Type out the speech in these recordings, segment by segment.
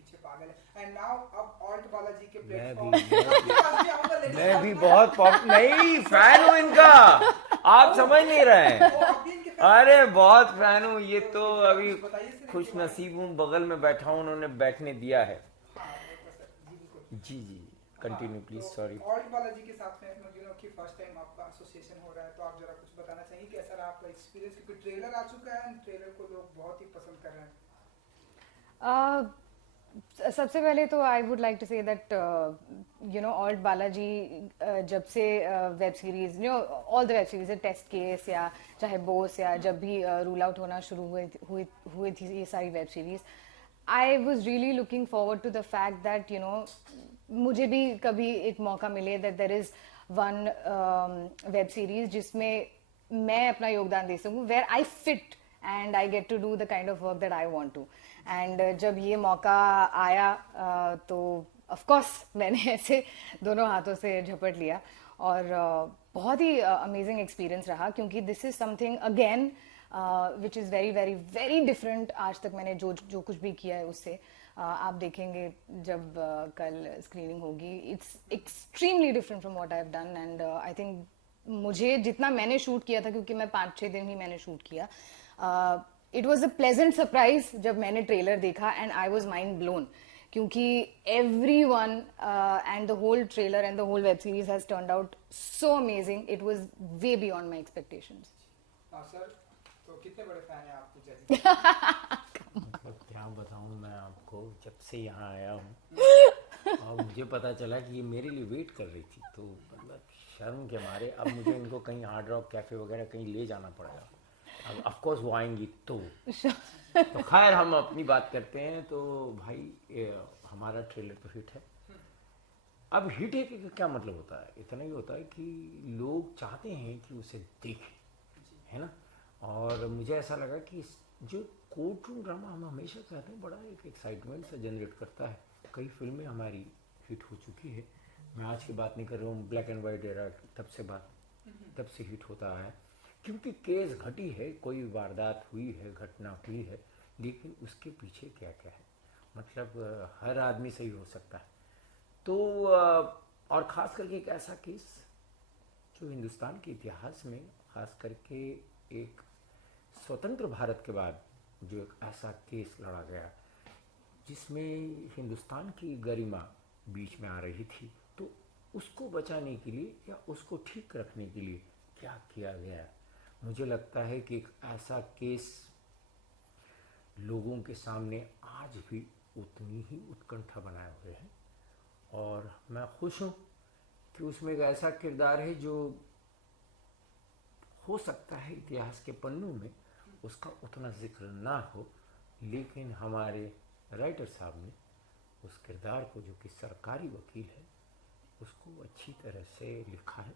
पीछे पागल है। एंड नाउ अब ऑल्ट बालाजी के मैं प्लेटफॉर्म मैं भी बहुत नहीं फैन हूँ इनका, आप समझ नहीं रहे हैं। अरे बहुत फैन हूँ, ये तो अभी खुश नसीब हूँ, बगल में बैठा हूँ, उन्होंने बैठने दिया है। जी जी continue please, sorry. ALT Balaji के साथ में कि फर्स्ट टाइम आपका एसोसिएशन हो रहा है, तो आप जरा कुछ बताना चाहिए कैसा रहा आपका एक्सपीरियंस, क्योंकि ट्रेलर आ चुका है एंड ट्रेलर को लोग बहुत ही पसंद कर रहे हैं। सबसे पहले तो I would like to say that Alt Balaji जब से web series all the web series test case या चाहे बोस या जब भी रूल आउट होना शुरू हुई थी ये सारी web series, I was really looking forward to the fact that मुझे भी कभी एक मौका मिले that there is one web series जिसमें मैं अपना योगदान दे सकूं, where I fit and I get to do the kind of work that I want to. And जब ये मौका आया तो ऑफ कोर्स मैंने ऐसे दोनों हाथों से झपट लिया और बहुत ही अमेजिंग एक्सपीरियंस रहा, क्योंकि this is something again which is very very very different. आज तक मैंने जो कुछ भी किया है उससे आप देखेंगे जब कल स्क्रीनिंग होगी, it's extremely different from what I have done. And I think मुझे जितना मैंने शूट किया था, क्योंकि मैं 5-6 दिन ही मैंने शूट किया, it was a pleasant surprise जब मैंने ट्रेलर देखा and I was mind blown, क्योंकि everyone and the whole trailer and the whole web series has turned out so amazing. It was way beyond my expectations. Sir तो कितने बड़े fan हैं आप पूजा जी? मतलब क्या बताऊँ मैं आपको, जब से यहाँ आया हूँ और मुझे पता चला कि ये मेरे लिए वेट कर रही थी, तो मतलब शर्म के मारे अब मुझे इनको कहीं हार्ड रॉक कैफे वगैरह कहीं ले जाना पड़ेगा। अब ऑफ कोर्स वो आएंगी तो खैर हम अपनी बात करते हैं। तो भाई हमारा ट्रेलर तो हिट है। अब हिट है कि क्या मतलब होता है, इतना ही होता है कि लोग चाहते हैं कि उसे देखें, है ना। और मुझे ऐसा लगा कि जो कोर्ट रूम ड्रामा हम हमेशा कहते हैं बड़ा एक एक्साइटमेंट सा जनरेट करता है। कई फिल्में हमारी हिट हो चुकी है, मैं आज की बात नहीं कर रहा हूँ, ब्लैक एंड वाइट एरा तब से हिट होता है, क्योंकि केस घटी है, कोई वारदात हुई है, घटना हुई है, लेकिन उसके पीछे क्या क्या है, मतलब हर आदमी सही हो सकता है। तो और ख़ास करके एक ऐसा केस जो हिंदुस्तान के इतिहास में, ख़ास करके एक स्वतंत्र भारत के बाद जो एक ऐसा केस लड़ा गया जिसमें हिंदुस्तान की गरिमा बीच में आ रही थी, तो उसको बचाने के लिए या उसको ठीक रखने के लिए क्या किया गया। मुझे लगता है कि एक ऐसा केस लोगों के सामने आज भी उतनी ही उत्कंठा बनाए हुए है, और मैं खुश हूँ कि उसमें एक ऐसा किरदार है जो हो सकता है इतिहास के पन्नों में उसका उतना जिक्र ना हो, लेकिन हमारे राइटर साहब ने उस किरदार को, जो कि सरकारी वकील है, उसको अच्छी तरह से लिखा है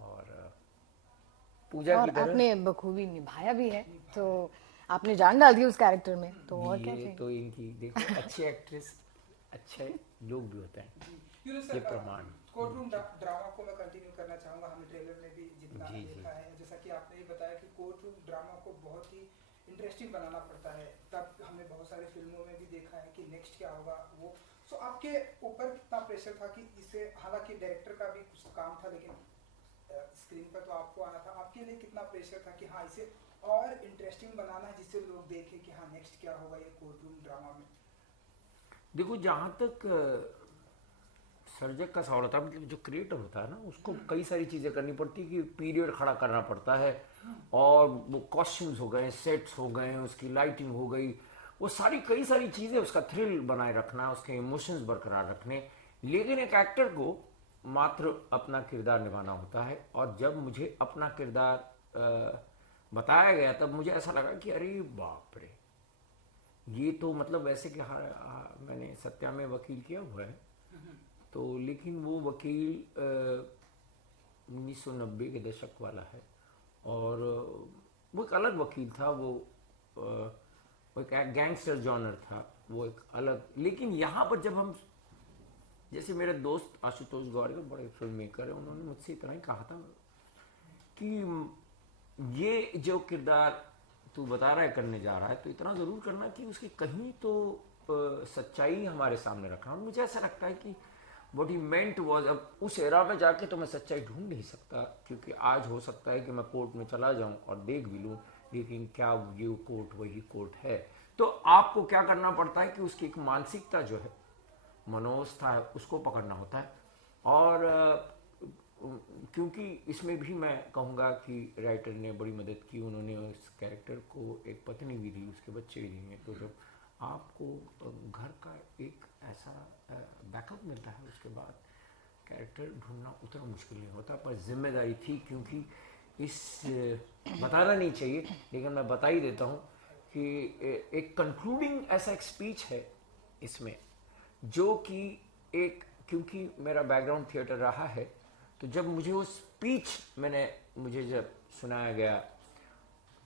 और पूजा की तरह आपने बखूबी निभाया भी है, तो आपने जान डाल दी उस कैरेक्टर में, तो और क्या चाहिए। तो इनकी देखो अच्छे एक्ट्रेस अच्छे लोग भी होते हैं, ये प्रमाण। कोर्ट रूम ड्रामा को मैं कंटिन्यू करना चाहूँगा। हमने ट्रेलर में भी जितना देखा है, जैसा कि आपने ही बताया कि कोर्ट रूम ड्रामा को बहुत ही इंटरेस्टिंग बनाना पड़ता है, तब हमने बहुत सारे फिल्मों में भी देखा है कि नेक्स्ट क्या होगा वो। सो आपके ऊपर कितना प्रेशर था कि इसे, हालांकि डायरेक्टर का भी कुछ काम था, लेकिन स्क्रीन पर तो आपको आना था, आपके लिए कितना प्रेशर था कि हाँ इसे और इंटरेस्टिंग बनाना है जिससे लोग देखें कि हाँ नेक्स्ट क्या होगा ये कोर्ट रूम ड्रामा में। देखो जहाँ तक सर्जक का सवाल होता है, मतलब जो क्रिएटर होता है ना, उसको कई सारी चीज़ें करनी पड़ती है कि पीरियड खड़ा करना पड़ता है, और वो कॉस्ट्यूम्स हो गए, सेट्स हो गए, उसकी लाइटिंग हो गई, वो सारी कई सारी चीज़ें, उसका थ्रिल बनाए रखना, उसके इमोशंस बरकरार रखने। लेकिन एक एक्टर को मात्र अपना किरदार निभाना होता है, और जब मुझे अपना किरदार बताया गया तब मुझे ऐसा लगा कि अरे बाप रे, ये तो मतलब वैसे कि मैंने सत्या में वकील किया हुआ है, तो लेकिन वो वकील 1990 के दशक वाला है, और वो एक अलग वकील था, वो एक गैंगस्टर जॉनर था, वो एक अलग। लेकिन यहाँ पर जब हम, जैसे मेरे दोस्त आशुतोष गौड़कर बड़े फिल्म मेकर है, उन्होंने मुझसे इतना ही कहा था कि ये जो किरदार तू बता रहा है करने जा रहा है, तो इतना ज़रूर करना कि उसकी कहीं तो सच्चाई हमारे सामने रखा। और मुझे ऐसा लगता है कि what he meant was, अब उस एरा में जाके तो मैं सच्चाई ढूंढ नहीं सकता, क्योंकि आज हो सकता है कि मैं कोर्ट में चला जाऊं और देख भी लूं, लेकिन क्या ये कोर्ट वही कोर्ट है? तो आपको क्या करना पड़ता है कि उसकी एक मानसिकता जो है, मनोवस्था है, उसको पकड़ना होता है। और क्योंकि इसमें भी मैं कहूँगा कि राइटर ने बड़ी मदद की, उन्होंने उस कैरेक्टर को एक पत्नी भी दी, उसके बच्चे भी दिए। तो जब आपको घर का एक ऐसा बैकअप मिलता है, उसके बाद कैरेक्टर ढूंढना उतना मुश्किल नहीं होता। पर जिम्मेदारी थी, क्योंकि इस बताना नहीं चाहिए लेकिन मैं बता ही देता हूँ कि एक कंक्लूडिंग ऐसा एक स्पीच है इसमें, जो कि एक, क्योंकि मेरा बैकग्राउंड थिएटर रहा है, तो जब मुझे वो स्पीच मुझे जब सुनाया गया,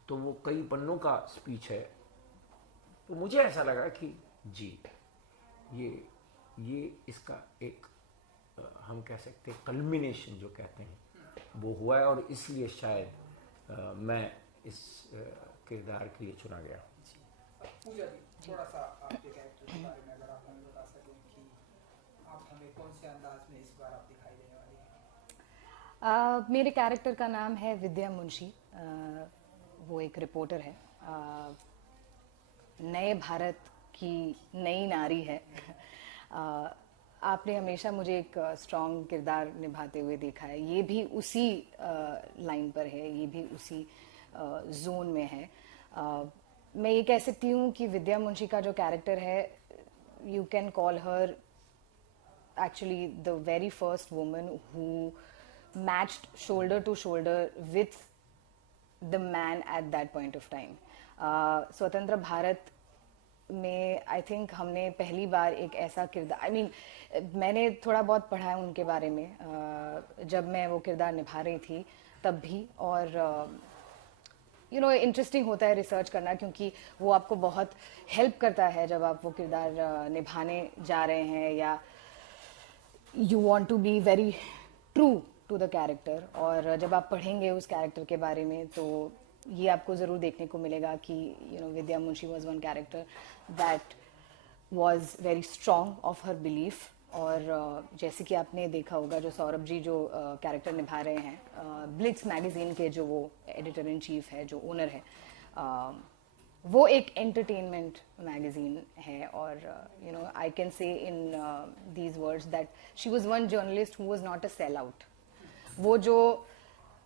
तो वो कई पन्नों का स्पीच है, तो मुझे ऐसा लगा कि जी ये इसका एक हम कह सकते हैं कल्मिनेशन जो कहते हैं वो हुआ है, और इसलिए शायद मैं इस किरदार के लिए चुना गया। पूजा जी, थोड़ा सा आपके कैरेक्टर के बारे में अगर आप हमें बता सकें कि आप हमें कौन से अंदाज में इस बार आप दिखाई देने वाली हैं? मेरे कैरेक्टर का नाम है विद्या मुंशी। वो एक रिपोर्टर है, नए भारत की नई नारी है। आपने हमेशा मुझे एक स्ट्रॉन्ग किरदार निभाते हुए देखा है, ये भी उसी लाइन पर है, ये भी उसी जोन में है। मैं ये कह सकती हूँ कि विद्या मुंशी का जो कैरेक्टर है, you can call her actually the very first woman who matched shoulder to shoulder with the man at that point of time. स्वतंत्र भारत में आई थिंक हमने पहली बार एक ऐसा किरदार, मैंने थोड़ा बहुत पढ़ा है उनके बारे में जब मैं वो किरदार निभा रही थी तब भी, और इंटरेस्टिंग होता है रिसर्च करना, क्योंकि वो आपको बहुत हेल्प करता है जब आप वो किरदार निभाने जा रहे हैं, या you want to be very true to the character। और जब आप पढ़ेंगे उस कैरेक्टर के बारे में तो ये आपको ज़रूर देखने को मिलेगा कि विद्या Munshi was one character that was very strong of her belief। और जैसे कि आपने देखा होगा, जो सौरभ जी जो कैरेक्टर निभा रहे हैं, ब्लिट्स मैगज़ीन के जो वो एडिटर इन चीफ है, जो ओनर है, वो एक एंटरटेनमेंट मैगजीन है। और I can say in these words that she was one journalist who was not a sell out. वो जो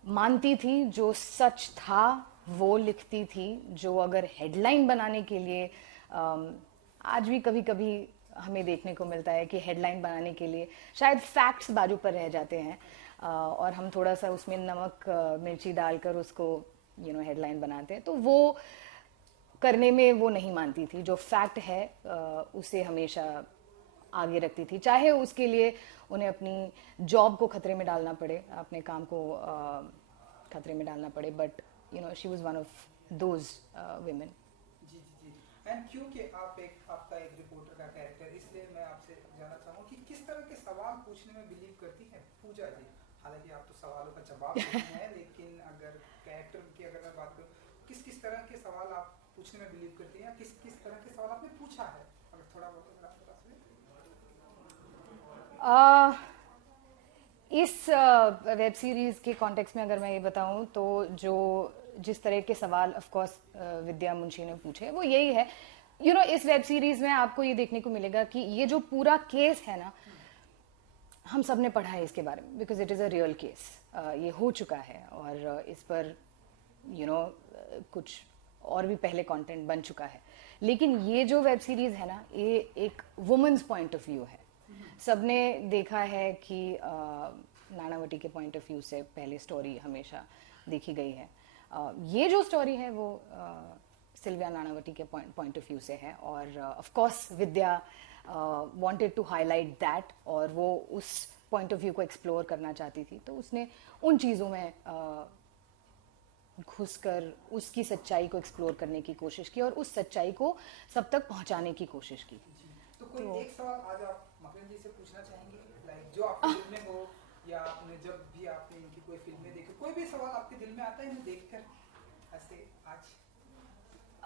मानती थी, जो सच था वो लिखती थी, जो अगर हेडलाइन बनाने के लिए आज भी कभी कभी हमें देखने को मिलता है कि हेडलाइन बनाने के लिए शायद फैक्ट्स बाजू पर रह जाते हैं, और हम थोड़ा सा उसमें नमक मिर्ची डालकर उसको हेडलाइन बनाते हैं, तो वो करने में वो नहीं मानती थी। जो फैक्ट है उसे हमेशा आगे रखती थी, चाहे उसके लिए उन्हें अपनी जॉब को खतरे में डालना पड़े, अपने काम को खतरे में डालना पड़े, but she was one of those women. जी जी जी। एंड क्योंकि आपका एक रिपोर्टर का कैरेक्टर, इसलिए मैं आपसे जानना चाहूँगा कि किस तरह के सवाल पूछने में बिलीव करती है पूजा जी? हालांकि आप तो सवालों का जवाब देते हैं, लेकिन अगर कैरेक्टर की अगर मैं बात करूँ, किस तरह के सवाल आप पूछने में बिलीव करती हैं, किस तरह के सवाल आपने पूछा है, अगर थोड़ा बहुत अगर आप बता सकें। इस वेब सीरीज़ के कॉन्टेक्स्ट में अगर मैं ये बताऊं तो जिस तरह के सवाल ऑफ कोर्स विद्या मुंशी ने पूछे वो यही है। इस वेब सीरीज़ में आपको ये देखने को मिलेगा कि ये जो पूरा केस है ना, हम सब ने पढ़ा है इसके बारे में, because it is a real case. ये हो चुका है, और इस पर कुछ और भी पहले कंटेंट बन चुका है, लेकिन ये जो वेब सीरीज़ है ना, ये एक वुमेन्स पॉइंट ऑफ व्यू है। सबने देखा है कि नानावटी के पॉइंट ऑफ व्यू से पहले स्टोरी हमेशा देखी गई है। ये जो स्टोरी है वो सिल्विया नानावटी के पॉइंट ऑफ व्यू से है, और of course Vidya wanted to highlight that, और वो उस पॉइंट ऑफ व्यू को एक्सप्लोर करना चाहती थी, तो उसने उन चीज़ों में घुसकर उसकी सच्चाई को एक्सप्लोर करने की कोशिश की और उस सच्चाई को सब तक पहुंचाने की कोशिश की। तो कोई एक सवाल आज आप मकरन जी से पूछना चाहेंगे, लाइक जो आपके दिल में हो, या आपने जब भी आपने इनकी कोई फिल्में देखी, कोई भी सवाल आपके दिल में आता है इन्हें देखकर ऐसे आज?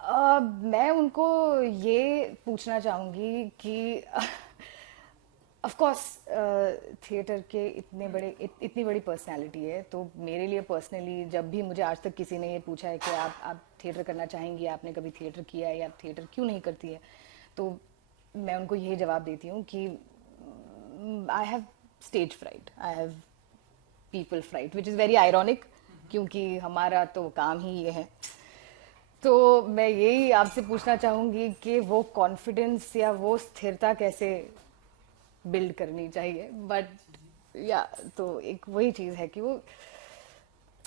मैं उनको ये पूछना चाहूँगी कि ऑफ कोर्स थिएटर के इतनी बड़ी पर्सनालिटी है, तो मेरे लिए पर्सनली जब भी मुझे आज तक किसी ने ये पूछा है कि आप थिएटर करना चाहेंगी, आपने कभी थिएटर किया है या आप थिएटर क्यों नहीं करती है, तो मैं उनको यही जवाब देती हूँ कि I have stage fright, I have people fright, which is very ironic, क्योंकि हमारा तो काम ही ये है। तो मैं यही आपसे पूछना चाहूँगी कि वो कॉन्फिडेंस या वो स्थिरता कैसे बिल्ड करनी चाहिए, बट या तो एक वही चीज़ है कि वो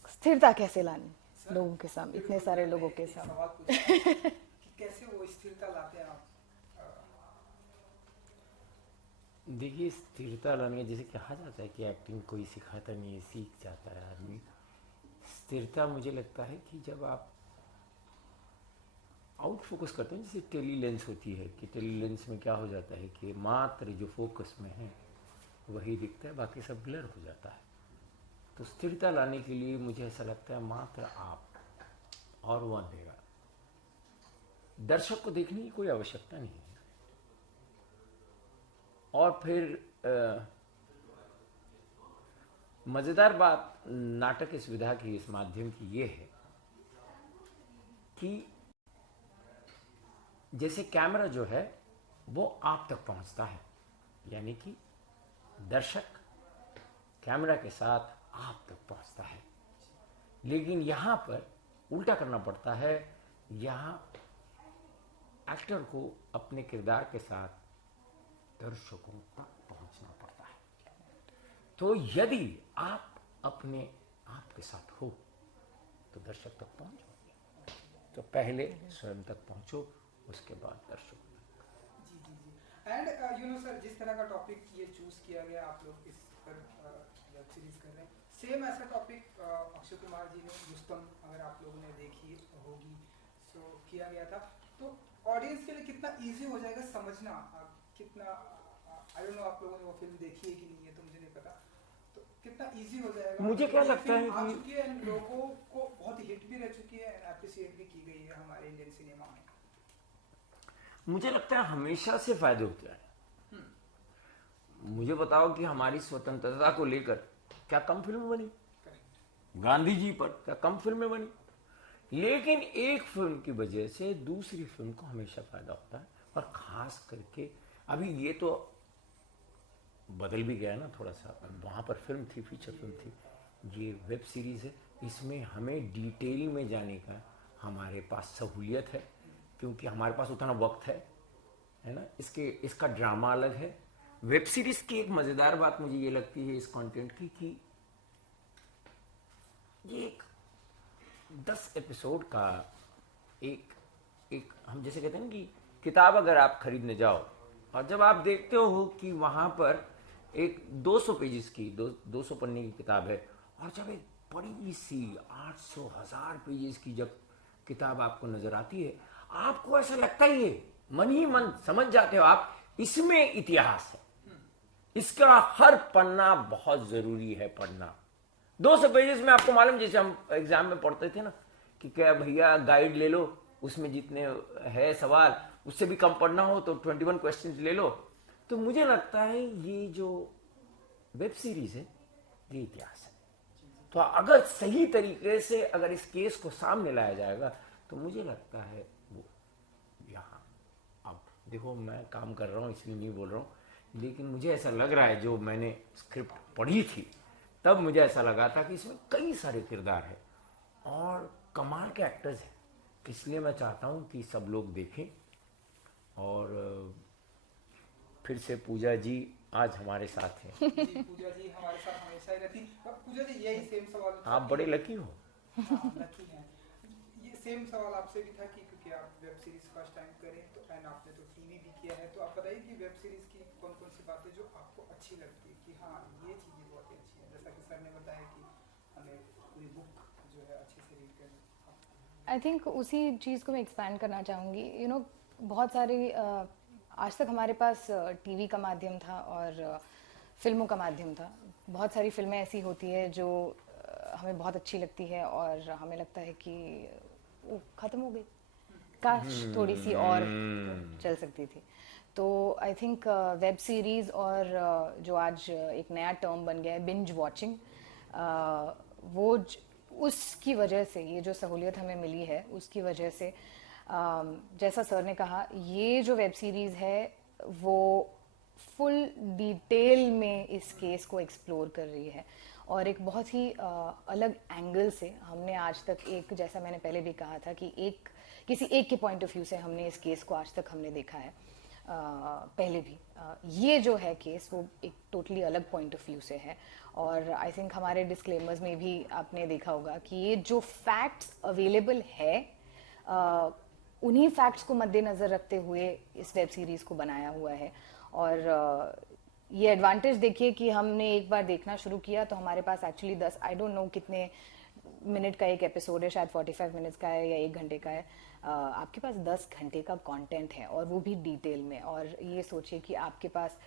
स्थिरता कैसे लानी लोगों के सामने, इतने सारे लोगों के सामने। सवाल पूछा कि कैसे वो स्थिरता लाते हैं आप? देखिए, स्थिरता लाने जैसे कहा जाता है कि एक्टिंग कोई सिखाता नहीं है, सीख जाता है आदमी। स्थिरता मुझे लगता है कि जब आप आउट फोकस करते हैं, जैसे टेली लेंस होती है कि टेली लेंस में क्या हो जाता है कि मात्र जो फोकस में है वही दिखता है, बाकी सब ब्लर हो जाता है। तो स्थिरता लाने के लिए मुझे ऐसा लगता है मात्र आप और वो अंधेरा, दर्शक को देखने की कोई आवश्यकता नहीं है। और फिर मज़ेदार बात नाटक इस विधा की, इस माध्यम की ये है कि जैसे कैमरा जो है वो आप तक पहुंचता है, यानी कि दर्शक कैमरा के साथ आप तक पहुंचता है, लेकिन यहाँ पर उल्टा करना पड़ता है। यहाँ एक्टर को अपने किरदार के साथ दर्शकों तक पहुंचना पड़ता है। तो यदि आप अपने आप के साथ हो तो दर्शक तक पहुंचो, तो पहले स्वयं तक पहुंचो, उसके बाद दर्शक। जी जी जी। एंड यू नो सर, जिस तरह का टॉपिक ये चूज किया गया, आप लोग इस पर वेब सीरीज कर रहे हैं, सेम ऐसा टॉपिक अक्षय कुमार जी ने रुस्तम, अगर आप लोगों ने देखी होगी, सो किया गया था। तो ऑडियंस के लिए कितना इजी हो जाएगा समझना, कितना आई डोंट नो आप लोगों ने वो फिल्म देखी है कि नहीं है तो मुझे नहीं पता, तो कितना इजी हो जाएगा? मुझे क्या लगता है आ कि चुकी है, लोगों को बहुत हिट भी रह चुकी है, अप्रिशिएट भी की गई है हमारे इंडियन सिनेमा में। मुझे लगता है हमेशा से फायदे होते हैं। मुझे बताओ कि हमारी स्वतंत्रता को लेकर क्या कम फिल्म बनी? गांधी जी पर क्या कम फिल्में बनी? लेकिन एक फिल्म की वजह से दूसरी फिल्म को हमेशा फायदा होता है, और खास करके अभी ये तो बदल भी गया ना थोड़ा सा। वहाँ पर फिल्म थी, फीचर फिल्म थी, ये वेब सीरीज़ है, इसमें हमें डिटेल में जाने का हमारे पास सहूलियत है, क्योंकि हमारे पास उतना वक्त है ना। इसका ड्रामा अलग है। वेब सीरीज़ की एक मज़ेदार बात मुझे ये लगती है इस कंटेंट की कि ये एक 10 एपिसोड का एक हम जैसे कहते हैं ना कि किताब अगर आप खरीदने जाओ और जब आप देखते हो कि वहाँ पर एक 200 पेजेस की 200 पन्ने की किताब है, और जब एक बड़ी सी 800,000 पेजेस की जब किताब आपको नजर आती है, आपको ऐसा लगता ही है, मन ही मन समझ जाते हो आप, इसमें इतिहास है, इसका हर पन्ना बहुत जरूरी है पढ़ना। 200 पेजेस में आपको मालूम, जैसे हम एग्जाम में पढ़ते थे ना कि क्या भैया गाइड ले लो, उसमें जितने है सवाल उससे भी कम पढ़ना हो तो 21 क्वेश्चंस ले लो। तो मुझे लगता है ये जो वेब सीरीज है ये इतिहास है। तो अगर सही तरीके से अगर इस केस को सामने लाया जाएगा तो मुझे लगता है वो यहाँ, अब देखो मैं काम कर रहा हूँ इसलिए नहीं बोल रहा हूँ, लेकिन मुझे ऐसा लग रहा है, जो मैंने स्क्रिप्ट पढ़ी थी तब मुझे ऐसा लगा था कि इसमें कई सारे किरदार हैं और कमाल के एक्टर्स हैं, इसलिए मैं चाहता हूँ कि सब लोग देखें। और फिर से पूजा जी आज हमारे साथ हैं। जी, पूजा जी हमारे साथ हमेशा ही रहती। पूजा जी यही सेम सवाल आप बड़े लकी हो। हाँ, लकी हैं। ये सेम सवाल आपसे भी था कि क्योंकि आप वेब सीरीज फर्स्ट टाइम करें तो, एंड आपने तो टीवी भी किया है, तो आप बताइए कि वेब सीरीज की कौन कौन सी बातें जो आपको अच्छी लगती है कि हाँ ये चीज़ें बहुत ही अच्छी है, जैसा कि सर ने बताया कि हमें पूरी बुक जो है अच्छे से रीड करनी। आई थिंक उसी चीज़ को मैं एक्सपैंड करना चाहूँगी। यू नो बहुत सारी आज तक हमारे पास टीवी का माध्यम था और फिल्मों का माध्यम था। बहुत सारी फिल्में ऐसी होती है जो हमें बहुत अच्छी लगती है और हमें लगता है कि वो ख़त्म हो गई, काश थोड़ी सी और चल सकती थी। तो आई थिंक वेब सीरीज और जो आज एक नया टर्म बन गया है बिंज वॉचिंग, उसकी वजह से, ये जो सहूलियत हमें मिली है उसकी वजह से, जैसा सर ने कहा, ये जो वेब सीरीज है वो फुल डिटेल में इस केस को एक्सप्लोर कर रही है और एक बहुत ही अलग एंगल से हमने आज तक, एक जैसा मैंने पहले भी कहा था कि किसी एक के पॉइंट ऑफ व्यू से हमने इस केस को आज तक हमने देखा है पहले भी। ये जो है केस वो एक टोटली अलग पॉइंट ऑफ व्यू से है और आई थिंक हमारे डिस्क्लेमर्स में भी आपने देखा होगा कि ये जो फैक्ट्स अवेलेबल है उन्हीं फैक्ट्स को मद्देनज़र रखते हुए इस वेब सीरीज़ को बनाया हुआ है। और ये एडवांटेज देखिए कि हमने एक बार देखना शुरू किया तो हमारे पास एक्चुअली 10, आई डोंट नो कितने मिनट का एक एपिसोड है, शायद 45 मिनट्स का है या 1 घंटे का है, आपके पास 10 घंटे का कंटेंट है और वो भी डिटेल में। और ये सोचिए कि आपके पास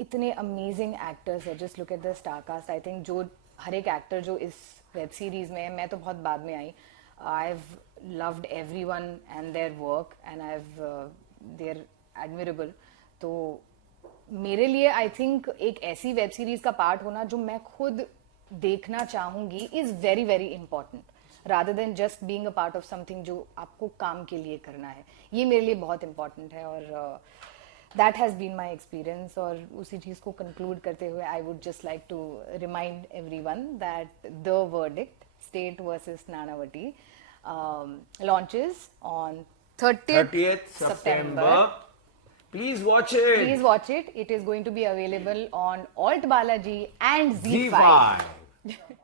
इतने अमेजिंग एक्टर्स है, just look at the star cast. I think जो हर एक एक्टर जो इस वेब सीरीज में है, मैं तो बहुत बाद में I, I have loved everyone and their work and I have they are admirable. तो मेरे लिए आई थिंक एक ऐसी वेब सीरीज का पार्ट होना जो मैं खुद देखना चाहूंगी is very very important, rather than just being a part of something जो आपको काम के लिए करना है। ये मेरे लिए बहुत इंपॉर्टेंट है और that has been my experience. और उसी चीज़ को कंक्लूड करते हुए I would just like to remind everyone that the verdict, state versus Nanavati, launches on 30th September. Please watch it. Please watch it. It is going to be available on Alt Balaji and Z5.